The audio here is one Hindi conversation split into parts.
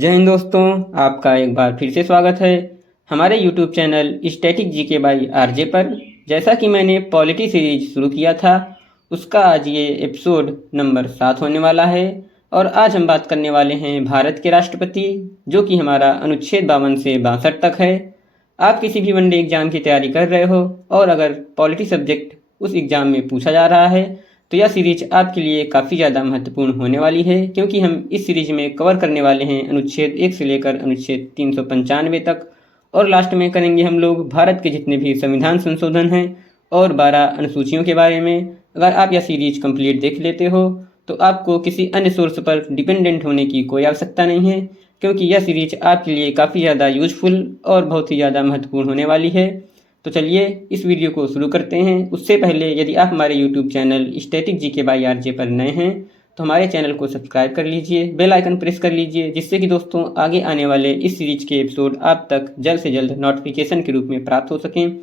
जय हिंद दोस्तों, आपका एक बार फिर से स्वागत है हमारे YouTube channel static GK by RJ पर। जैसा कि मैंने पॉलिटी सीरीज शुरू किया था, उसका आज ये एपिसोड नंबर 7 होने वाला है। और आज हम बात करने वाले हैं भारत के राष्ट्रपति, जो कि हमारा अनुच्छेद 52 से 62 तक है। आप किसी भी वनडे एग्जाम की तैयारी कर रहे हो और अगर पॉलिटी सब्जेक्ट उस एग्ज़ाम में पूछा जा रहा है तो यह सीरीज आपके लिए काफ़ी ज़्यादा महत्वपूर्ण होने वाली है, क्योंकि हम इस सीरीज में कवर करने वाले हैं अनुच्छेद 1 से लेकर अनुच्छेद 395 तक। और लास्ट में करेंगे हम लोग भारत के जितने भी संविधान संशोधन हैं और 12 अनुसूचियों के बारे में। अगर आप यह सीरीज कंप्लीट देख लेते हो तो आपको किसी अन्य सोर्स पर डिपेंडेंट होने की कोई आवश्यकता नहीं है, क्योंकि यह सीरीज आपके लिए काफ़ी ज़्यादा यूजफुल और बहुत ही ज़्यादा महत्वपूर्ण होने वाली है। तो चलिए इस वीडियो को शुरू करते हैं। उससे पहले यदि आप हमारे YouTube channel static GK by RJ पर नए हैं तो हमारे चैनल को सब्सक्राइब कर लीजिए, बेल आइकन प्रेस कर लीजिए, जिससे कि दोस्तों आगे आने वाले इस सीरीज के एपिसोड आप तक जल्द से जल्द नोटिफिकेशन के रूप में प्राप्त हो सकें।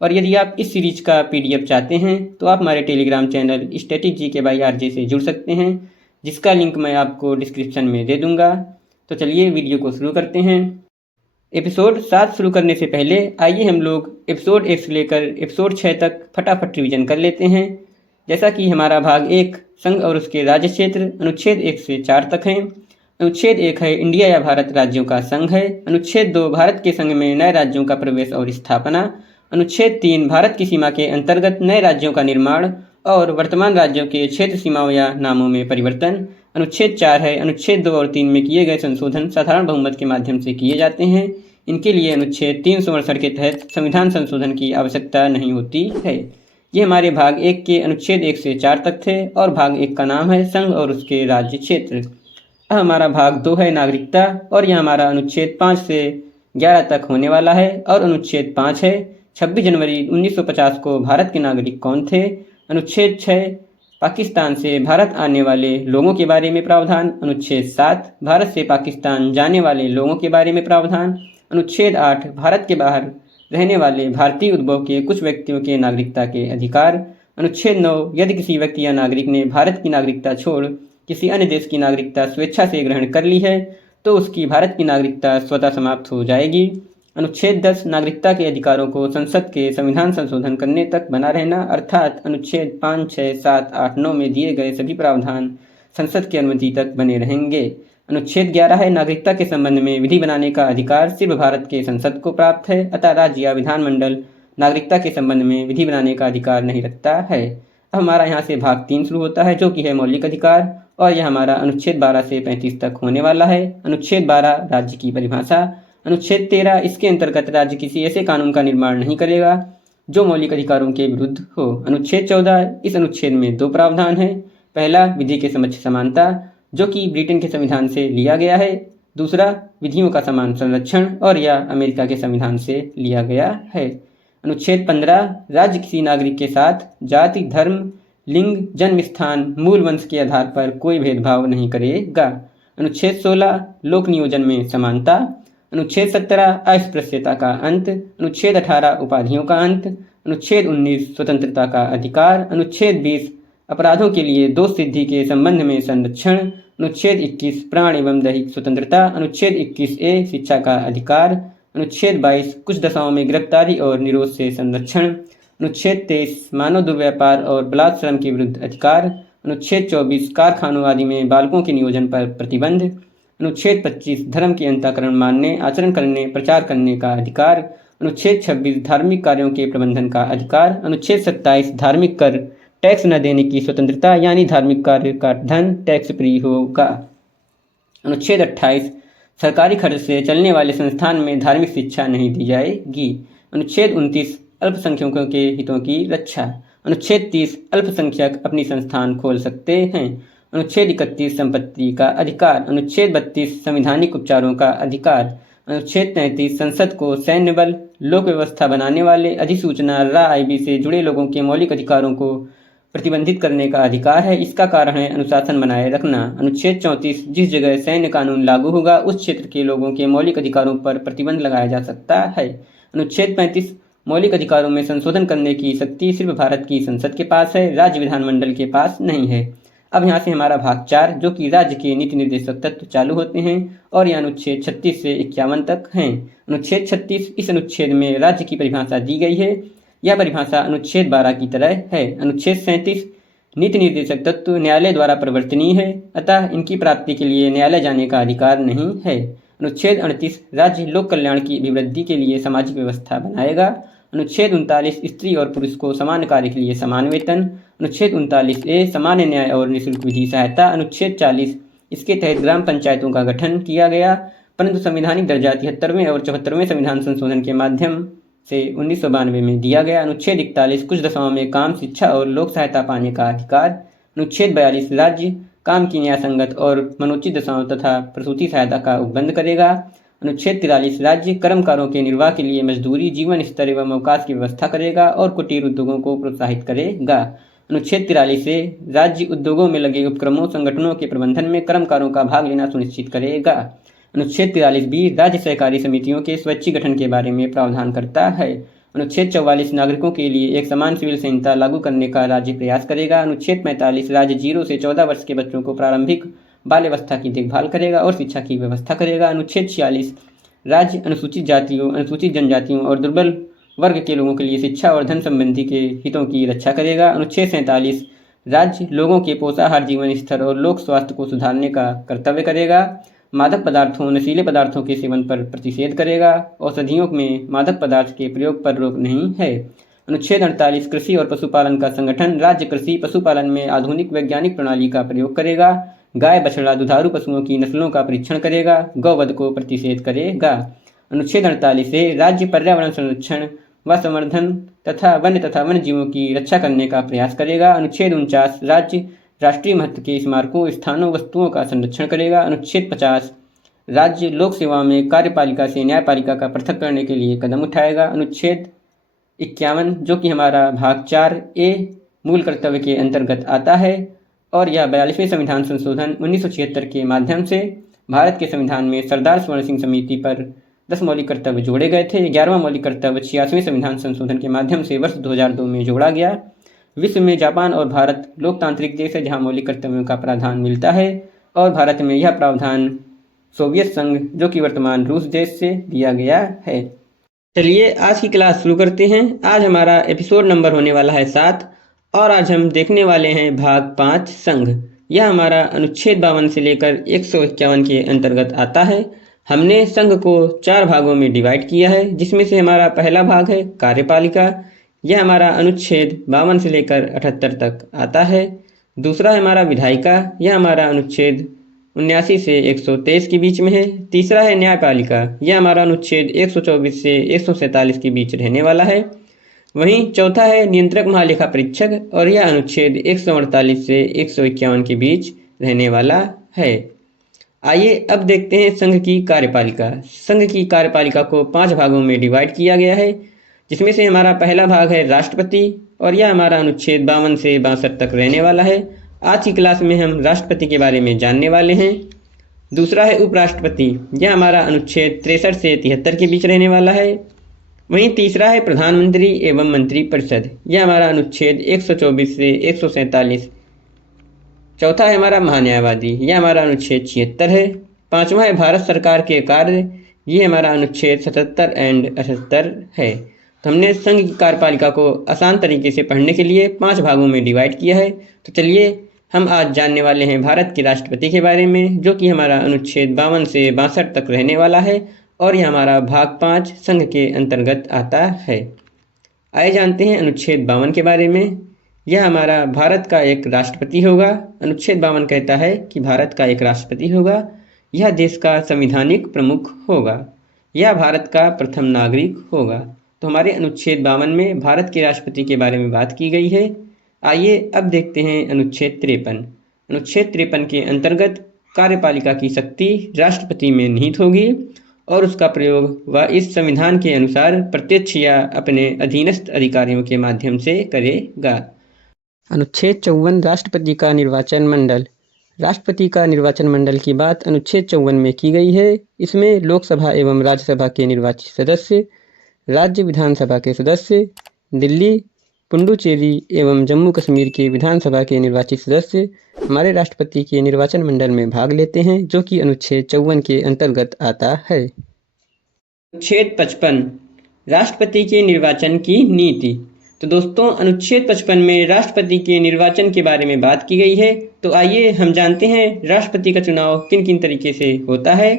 और यदि आप इस सीरीज का PDF चाहते हैं तो आप हमारे Telegram channel static GK by RJ से जुड़ सकते हैं, जिसका लिंक मैं आपको डिस्क्रिप्शन में दे दूँगा। तो चलिए वीडियो को शुरू करते हैं। एपिसोड 7 शुरू करने से पहले आइए हम लोग एपिसोड 1 से लेकर एपिसोड 6 तक फटाफट रिवीजन कर लेते हैं। जैसा कि हमारा भाग 1 संघ और उसके राज्य क्षेत्र अनुच्छेद 1 से 4 तक है। अनुच्छेद 1 है इंडिया या भारत राज्यों का संघ है। अनुच्छेद 2 भारत के संघ में नए राज्यों का प्रवेश और स्थापना। अनुच्छेद 3 भारत की सीमा के अंतर्गत नए राज्यों का निर्माण और वर्तमान राज्यों के क्षेत्र सीमाओं या नामों में परिवर्तन। अनुच्छेद 4 है अनुच्छेद 2 और 3 में किए गए संशोधन साधारण बहुमत के माध्यम से किए जाते हैं। इनके लिए अनुच्छेद 368 के तहत संविधान संशोधन की आवश्यकता नहीं होती है। ये हमारे भाग 1 के अनुच्छेद 1 से 4 तक थे और भाग 1 का नाम है संघ और उसके राज्य क्षेत्र। अब हमारा भाग 2 है नागरिकता और यह हमारा अनुच्छेद 5 से 11 तक होने वाला है। और अनुच्छेद 5 है 26 जनवरी 1950 को भारत के नागरिक कौन थे। अनुच्छेद 6 पाकिस्तान से भारत आने वाले लोगों के बारे में प्रावधान। अनुच्छेद 7 भारत से पाकिस्तान जाने वाले लोगों के बारे में प्रावधान। अनुच्छेद 8 भारत के बाहर रहने वाले भारतीय उद्भव के कुछ व्यक्तियों के नागरिकता के अधिकार। अनुच्छेद 9 यदि किसी व्यक्ति या नागरिक ने भारत की नागरिकता छोड़ किसी अन्य देश की नागरिकता स्वेच्छा से ग्रहण कर ली है तो उसकी भारत की नागरिकता स्वतः समाप्त हो जाएगी। अनुच्छेद 10 नागरिकता के अधिकारों को संसद के संविधान संशोधन करने तक बना रहना, अर्थात अनुच्छेद 5, 6, 7, 8, 9 में दिए गए सभी प्रावधान संसद की अनुमति तक बने रहेंगे। अनुच्छेद 11 है नागरिकता के संबंध में विधि बनाने का अधिकार सिर्फ भारत के संसद को प्राप्त है, अतः राज्य या विधानमंडल नागरिकता के संबंध में विधि बनाने का अधिकार नहीं रखता है। अब हमारा यहाँ से भाग 3 शुरू होता है, जो कि है मौलिक अधिकार, और यह हमारा अनुच्छेद 12 से 35 तक होने वाला है। अनुच्छेद 12 राज्य की परिभाषा। अनुच्छेद 13 इसके अंतर्गत राज्य किसी ऐसे कानून का निर्माण नहीं करेगा जो मौलिक अधिकारों के विरुद्ध हो। अनुच्छेद 14 इस अनुच्छेद में 2 प्रावधान हैं। पहला विधि के समक्ष समानता, जो कि ब्रिटेन के संविधान से लिया गया है। दूसरा विधियों का समान संरक्षण, और यह अमेरिका के संविधान से लिया गया है। अनुच्छेद 15 राज्य किसी नागरिक के साथ जाति, धर्म, लिंग, जन्म स्थान, मूल वंश के आधार पर कोई भेदभाव नहीं करेगा। अनुच्छेद 16 लोक नियोजन में समानता। अनुच्छेद 17 अस्पृश्यता का अंत। अनुच्छेद 18 उपाधियों का अंत। अनुच्छेद 19 स्वतंत्रता का अधिकार। अनुच्छेद 20 अपराधों के लिए दोष सिद्धि के संबंध में संरक्षण। अनुच्छेद 21 प्राण एवं दैहिक स्वतंत्रता। अनुच्छेद 21A शिक्षा का अधिकार। अनुच्छेद 22 कुछ दशाओं में गिरफ्तारी और निरोध से संरक्षण। अनुच्छेद 23 मानव दुर्व्यापार और बलात्कार श्रम के विरुद्ध अधिकार। अनुच्छेद 24 कारखानों आदि में बालकों के नियोजन पर प्रतिबंध। अनुच्छेद 25 धर्म के अंतःकरण मानने, आचरण करने, प्रचार करने का अधिकार। अनुच्छेद 26 धार्मिक कार्यों के प्रबंधन का अधिकार। अनुच्छेद 27 धार्मिक कर टैक्स न देने की स्वतंत्रता, यानी धार्मिक कार्य का धन टैक्स फ्री होगा। अनुच्छेद 28 सरकारी खर्च से चलने वाले संस्थान में धार्मिक शिक्षा नहीं दी जाएगी। अनुच्छेद 29 अल्पसंख्यकों के हितों की रक्षा। अनुच्छेद 30 अल्पसंख्यक अपनी संस्थान खोल सकते हैं। अनुच्छेद 31 संपत्ति का अधिकार। अनुच्छेद 32 संवैधानिक उपचारों का अधिकार। अनुच्छेद 33 संसद को सैन्य बल, लोक व्यवस्था बनाने वाले, अधिसूचना, RA से जुड़े लोगों के मौलिक अधिकारों को प्रतिबंधित करने का अधिकार है। इसका कारण है अनुशासन बनाए रखना। अनुच्छेद 34 जिस जगह सैन्य कानून लागू होगा उस क्षेत्र के लोगों के मौलिक अधिकारों पर प्रतिबंध लगाया जा सकता है। अनुच्छेद 35 मौलिक अधिकारों में संशोधन करने की शक्ति सिर्फ भारत की संसद के पास है, राज्य विधानमंडल के पास नहीं है। अब यहाँ से हमारा भाग 4 जो कि राज्य के नीति निर्देशक तत्व चालू होते हैं और यह अनुच्छेद 36 से 51 तक हैं। अनुच्छेद 36, इस अनुच्छेद में राज्य की परिभाषा दी गई है। यह परिभाषा अनुच्छेद 12 की तरह है। अनुच्छेद 37, नीति निर्देशक तत्व न्यायालय द्वारा परिवर्तनीय है, अतः इनकी प्राप्ति के लिए न्यायालय जाने का अधिकार नहीं है। अनुच्छेद 38, राज्य लोक कल्याण की अभिवृद्धि के लिए सामाजिक व्यवस्था बनाएगा। अनुच्छेद 39, स्त्री और पुरुष को समान कार्य के लिए समान वेतन। अनुच्छेद 39A, सामान्य न्याय और निःशुल्क विधि सहायता। अनुच्छेद 40, इसके तहत ग्राम पंचायतों का गठन किया गया, परंतु संवैधानिक दर्जा 73वें और 74वें संविधान संशोधन के माध्यम से 1992 में दिया गया। अनुच्छेद 41, कुछ दशाओं में काम, शिक्षा और लोक सहायता पाने का अधिकार। अनुच्छेद 42, राज्य काम की न्यायसंगत और मनोचित दशाओं तथा प्रसूति सहायता का उपबंध करेगा। अनुच्छेद 43, राज्य कर्मकारों के निर्वाह के लिए मजदूरी, जीवन स्तर एवं अवकाश की व्यवस्था करेगा और कुटीर उद्योगों को प्रोत्साहित करेगा। अनुच्छेद 43 से राज्य उद्योगों में लगे उपक्रमों, संगठनों के प्रबंधन में कर्मकारों का भाग लेना सुनिश्चित करेगा। अनुच्छेद 43B, राज्य सहकारी समितियों के स्वैच्छिक गठन के बारे में प्रावधान करता है। अनुच्छेद 44, नागरिकों के लिए एक समान सिविल संहिता लागू करने का राज्य प्रयास करेगा। अनुच्छेद 45, राज्य 0 से 14 वर्ष के बच्चों को प्रारंभिक बाल्यावस्था की देखभाल करेगा और शिक्षा की व्यवस्था करेगा। अनुच्छेद 46, राज्य अनुसूचित जातियों, अनुसूचित जनजातियों और दुर्बल वर्ग के लोगों के लिए शिक्षा और धन संबंधी के हितों की रक्षा करेगा। अनुच्छेद 47, राज्य लोगों के पोषाहार, जीवन स्तर और लोक स्वास्थ्य को सुधारने का कर्तव्य करेगा। मादक पदार्थों, नशीले पदार्थों के सेवन पर प्रतिषेध करेगा। औषधियों में मादक पदार्थ के प्रयोग पर रोक नहीं है। अनुच्छेद 48, कृषि और पशुपालन का संगठन, राज्य कृषि पशुपालन में आधुनिक वैज्ञानिक प्रणाली का प्रयोग करेगा। गाय, बछड़ा, दुधारू पशुओं की नस्लों का परीक्षण करेगा। गौवध को प्रतिषेध करेगा। अनुच्छेद 48 राज्य पर्यावरण संरक्षण व संवर्धन तथा वन्य जीवों की रक्षा करने का प्रयास करेगा। अनुच्छेद 49, राज्य राष्ट्रीय महत्व के स्मारकों, स्थानों, वस्तुओं का संरक्षण करेगा। अनुच्छेद 50, राज्य लोक सेवा में कार्यपालिका से न्यायपालिका का पृथक करने के लिए कदम उठाएगा। अनुच्छेद 51 जो कि हमारा भाग 4A मूल कर्तव्य के अंतर्गत आता है और यह 42वें संविधान संशोधन 1976 के माध्यम से भारत के संविधान में सरदार स्वर्ण सिंह समिति पर 10 मौलिक कर्तव्य जोड़े गए थे। 11वां मौलिक कर्तव्य 86वें संविधान संशोधन के माध्यम से वर्ष 2002 में जोड़ा गया। विश्व में जापान और भारत लोकतांत्रिक देश है जहां मौलिक कर्तव्यों का प्रावधान मिलता है और भारत में यह प्रावधान सोवियत संघ जो कि वर्तमान रूस देश से दिया गया है। चलिए आज की क्लास शुरू करते हैं। आज हमारा एपिसोड नंबर होने वाला है 7 और आज हम देखने वाले हैं भाग 5 संघ। यह हमारा अनुच्छेद 52 से लेकर 151 के अंतर्गत आता है। हमने संघ को 4 भागों में डिवाइड किया है, जिसमें से हमारा पहला भाग है कार्यपालिका। यह हमारा अनुच्छेद 52 से लेकर 78 तक आता है। दूसरा है हमारा विधायिका, यह हमारा अनुच्छेद 79 से 123 के बीच में है। तीसरा है न्यायपालिका, यह हमारा अनुच्छेद 124 से 147 के बीच रहने वाला है। वहीं चौथा है नियंत्रक महालेखा परीक्षक और यह अनुच्छेद 148 से 151 के बीच रहने वाला है। आइए अब देखते हैं संघ की कार्यपालिका। संघ की कार्यपालिका को 5 भागों में डिवाइड किया गया है, जिसमें से हमारा पहला भाग है राष्ट्रपति और यह हमारा अनुच्छेद 52 से 62 तक रहने वाला है। आज की क्लास में हम राष्ट्रपति के बारे में जानने वाले हैं। दूसरा है उपराष्ट्रपति, यह हमारा अनुच्छेद 63 से 73 के बीच रहने वाला है। वहीं तीसरा है प्रधानमंत्री एवं मंत्री परिषद, यह हमारा अनुच्छेद 124 से 147। चौथा है हमारा महान्यायवादी, यह हमारा अनुच्छेद 76 है। पांचवा है भारत सरकार के कार्य, ये हमारा अनुच्छेद 77 एंड 78 है। तो हमने संघ की कार्यपालिका को आसान तरीके से पढ़ने के लिए 5 भागों में डिवाइड किया है। तो चलिए हम आज जानने वाले हैं भारत के राष्ट्रपति के बारे में, जो कि हमारा अनुच्छेद 52 से 62 तक रहने वाला है और यह हमारा भाग 5 संघ के अंतर्गत आता है। आइए जानते हैं अनुच्छेद 52 के बारे में। यह हमारा भारत का एक राष्ट्रपति होगा। अनुच्छेद 52 कहता है कि भारत का एक राष्ट्रपति होगा। यह देश का संवैधानिक प्रमुख होगा। यह भारत का प्रथम नागरिक होगा। तो हमारे अनुच्छेद 52 में भारत के राष्ट्रपति के बारे में बात की गई है। आइए अब देखते हैं अनुच्छेद 53। अनुच्छेद 53 के अंतर्गत कार्यपालिका की शक्ति राष्ट्रपति में निहित होगी और उसका प्रयोग वह इस संविधान के अनुसार प्रत्यक्ष या अपने अधीनस्थ अधिकारियों के माध्यम से करेगा। अनुच्छेद 54 राष्ट्रपति का निर्वाचन मंडल। राष्ट्रपति का निर्वाचन मंडल की बात अनुच्छेद 54 में की गई है। इसमें लोकसभा एवं राज्यसभा के निर्वाचित सदस्य, राज्य विधानसभा के सदस्य, दिल्ली पुडुचेरी एवं जम्मू कश्मीर के विधानसभा के निर्वाचित सदस्य हमारे राष्ट्रपति के निर्वाचन मंडल में भाग लेते हैं, जो कि अनुच्छेद 54 के अंतर्गत आता है। अनुच्छेद 55 राष्ट्रपति के निर्वाचन की नीति। तो दोस्तों, अनुच्छेद 55 में राष्ट्रपति के निर्वाचन के बारे में बात की गई है। तो आइए हम जानते हैं राष्ट्रपति का चुनाव किन किन तरीके से होता है।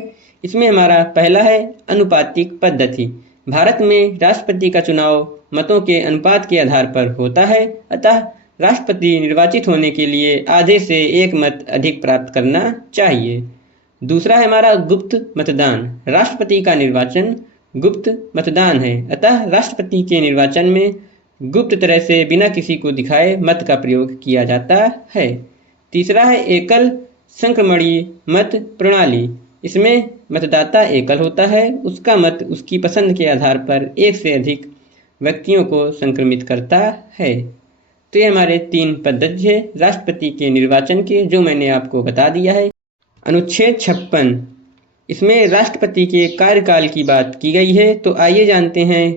इसमें हमारा पहला है अनुपातिक पद्धति। भारत में राष्ट्रपति का चुनाव मतों के अनुपात के आधार पर होता है, अतः राष्ट्रपति निर्वाचित होने के लिए आधे से एक मत अधिक प्राप्त करना चाहिए। दूसरा है हमारा गुप्त मतदान। राष्ट्रपति का निर्वाचन गुप्त मतदान है, अतः राष्ट्रपति के निर्वाचन में गुप्त तरह से बिना किसी को दिखाए मत का प्रयोग किया जाता है। तीसरा है एकल संक्रमणीय मत प्रणाली। इसमें मतदाता एकल होता है, उसका मत उसकी पसंद के आधार पर एक से अधिक व्यक्तियों को संक्रमित करता है। तो ये हमारे 3 पद्धति है राष्ट्रपति के निर्वाचन के, जो मैंने आपको बता दिया है। अनुच्छेद 56 इसमें राष्ट्रपति के कार्यकाल की बात की गई है। तो आइए जानते हैं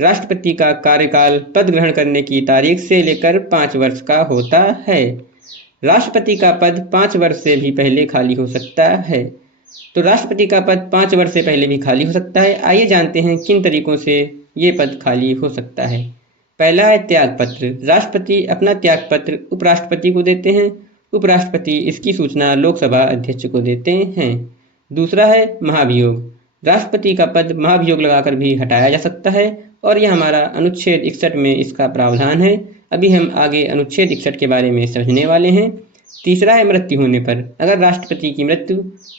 राष्ट्रपति का कार्यकाल पद ग्रहण करने की तारीख से लेकर 5 वर्ष का होता है। राष्ट्रपति का पद 5 वर्ष से भी पहले खाली हो सकता है। तो राष्ट्रपति का पद 5 वर्ष से पहले भी खाली हो सकता है। आइए जानते हैं किन तरीकों से ये पद खाली हो सकता है। पहला है त्यागपत्र। राष्ट्रपति अपना त्यागपत्र उपराष्ट्रपति को देते हैं, उपराष्ट्रपति इसकी सूचना लोकसभा अध्यक्ष को देते हैं। दूसरा है महाभियोग। राष्ट्रपति का पद महाभियोग लगाकर भी हटाया जा सकता है, और यह हमारा अनुच्छेद 61 में इसका प्रावधान है। अभी हम आगे अनुच्छेद 61 के बारे में समझने वाले हैं। तीसरा है मृत्यु होने पर। अगर राष्ट्रपति की मृत्यु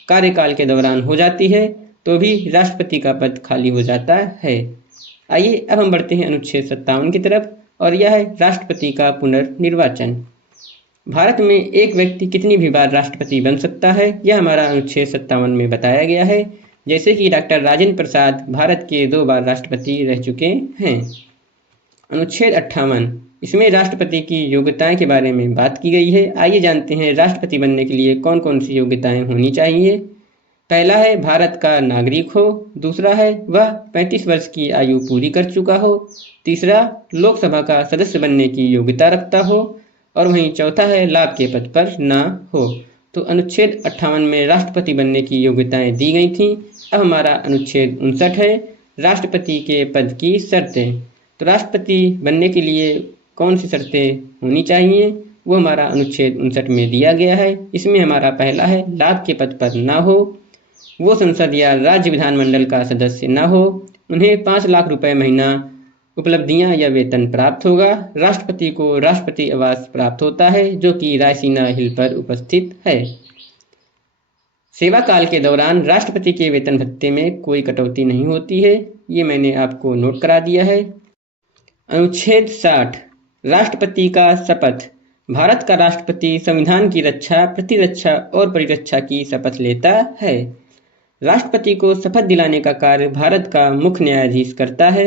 कार्यकाल के दौरान हो जाती है तो भी राष्ट्रपति का पद खाली हो जाता है। आइए अब हम बढ़ते हैं अनुच्छेद 57 की तरफ, और यह है राष्ट्रपति का पुनर्निर्वाचन। भारत में एक व्यक्ति कितनी भी बार राष्ट्रपति बन सकता है, यह हमारा अनुच्छेद 57 में बताया गया है। जैसे कि डॉक्टर राजेंद्र प्रसाद भारत के 2 बार राष्ट्रपति रह चुके हैं। अनुच्छेद 58 इसमें राष्ट्रपति की योग्यताएं के बारे में बात की गई है। आइए जानते हैं राष्ट्रपति बनने के लिए कौन कौन सी योग्यताएं होनी चाहिए। पहला है भारत का नागरिक हो। दूसरा है वह 35 वर्ष की आयु पूरी कर चुका हो। तीसरा लोकसभा का सदस्य बनने की योग्यता रखता हो, और वहीं चौथा है लाभ के पद पर ना हो। तो अनुच्छेद 58 में राष्ट्रपति बनने की योग्यताएं दी गई थीं। अब हमारा अनुच्छेद 59 है राष्ट्रपति के पद की शर्तें। तो राष्ट्रपति बनने के लिए कौन सी शर्तें होनी चाहिए, वो हमारा अनुच्छेद 59 में दिया गया है। इसमें हमारा पहला है लाभ के पद पर ना हो, वो संसद या राज्य विधानमंडल का सदस्य ना हो, उन्हें 5 लाख रुपए महीना उपलब्धियां या वेतन प्राप्त होगा। राष्ट्रपति को राष्ट्रपति आवास प्राप्त होता है, जो कि रायसीना हिल पर उपस्थित है। सेवा काल के दौरान राष्ट्रपति के वेतन भत्ते में कोई कटौती नहीं होती है, ये मैंने आपको नोट करा दिया है। अनुच्छेद 60 राष्ट्रपति का शपथ। भारत का राष्ट्रपति संविधान की रक्षा, प्रतिरक्षा और परिरक्षा की शपथ लेता है। राष्ट्रपति को शपथ दिलाने का कार्य भारत का मुख्य न्यायाधीश करता है।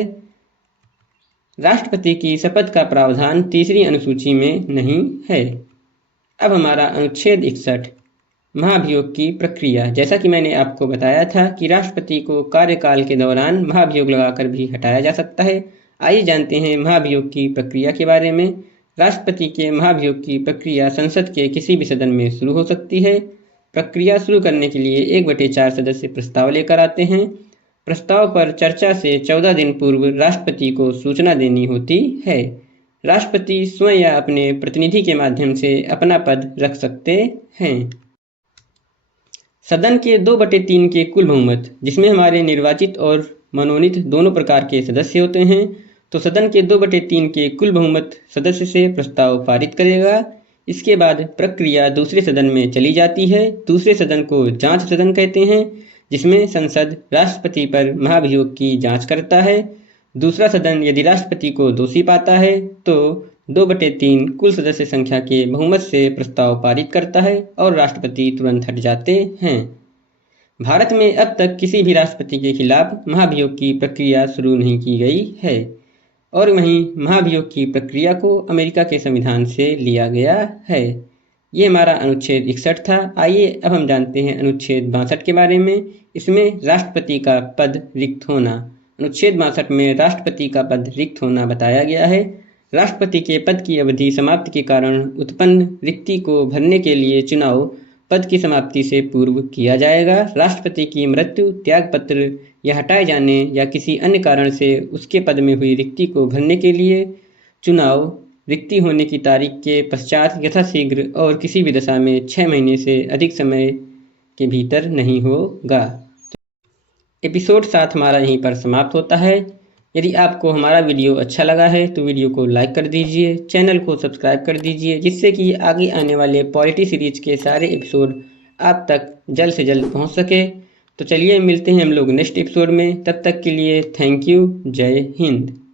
राष्ट्रपति की शपथ का प्रावधान 3री अनुसूची में नहीं है। अब हमारा अनुच्छेद 61 महाभियोग की प्रक्रिया। जैसा कि मैंने आपको बताया था कि राष्ट्रपति को कार्यकाल के दौरान महाभियोग लगाकर भी हटाया जा सकता है। आइए जानते हैं महाभियोग की प्रक्रिया के बारे में। राष्ट्रपति के महाभियोग की प्रक्रिया संसद के किसी भी सदन में शुरू हो सकती है। प्रक्रिया शुरू करने के लिए 1/4 सदस्य प्रस्ताव लेकर आते हैं। प्रस्ताव पर चर्चा से 14 दिन पूर्व राष्ट्रपति को सूचना देनी होती है। राष्ट्रपति स्वयं या अपने प्रतिनिधि के माध्यम से अपना पद रख सकते हैं। सदन के 2/3 के कुल बहुमत, जिसमें हमारे निर्वाचित और मनोनीत दोनों प्रकार के सदस्य होते हैं, तो सदन के 2/3 के कुल बहुमत सदस्य से प्रस्ताव पारित करेगा। इसके बाद प्रक्रिया दूसरे सदन में चली जाती है। दूसरे सदन को जांच सदन कहते हैं, जिसमें संसद राष्ट्रपति पर महाभियोग की जांच करता है। दूसरा सदन यदि राष्ट्रपति को दोषी पाता है तो 2/3 कुल सदस्य संख्या के बहुमत से प्रस्ताव पारित करता है और राष्ट्रपति तुरंत हट जाते हैं। भारत में अब तक किसी भी राष्ट्रपति के खिलाफ महाभियोग की प्रक्रिया शुरू नहीं की गई है, और वहीं महाभियोग की प्रक्रिया को अमेरिका के संविधान से लिया गया है। ये हमारा अनुच्छेद 61 था। आइए अब हम जानते हैं अनुच्छेद 62 के बारे में। इसमें राष्ट्रपति का पद रिक्त होना। अनुच्छेद 62 में राष्ट्रपति का पद रिक्त होना बताया गया है। राष्ट्रपति के पद की अवधि समाप्ति के कारण उत्पन्न रिक्ति को भरने के लिए चुनाव पद की समाप्ति से पूर्व किया जाएगा। राष्ट्रपति की मृत्यु, त्यागपत्र या हटाए जाने या किसी अन्य कारण से उसके पद में हुई रिक्ति को भरने के लिए चुनाव रिक्ति होने की तारीख के पश्चात यथाशीघ्र और किसी भी दशा में 6 महीने से अधिक समय के भीतर नहीं होगा। एपिसोड 7 हमारा यहीं पर समाप्त होता है। यदि आपको हमारा वीडियो अच्छा लगा है तो वीडियो को लाइक कर दीजिए, चैनल को सब्सक्राइब कर दीजिए, जिससे कि आगे आने वाले पॉलिटी सीरीज के सारे एपिसोड आप तक जल्द से जल्द पहुंच सके। तो चलिए मिलते हैं हम लोग नेक्स्ट एपिसोड में। तब तक के लिए थैंक यू। जय हिंद।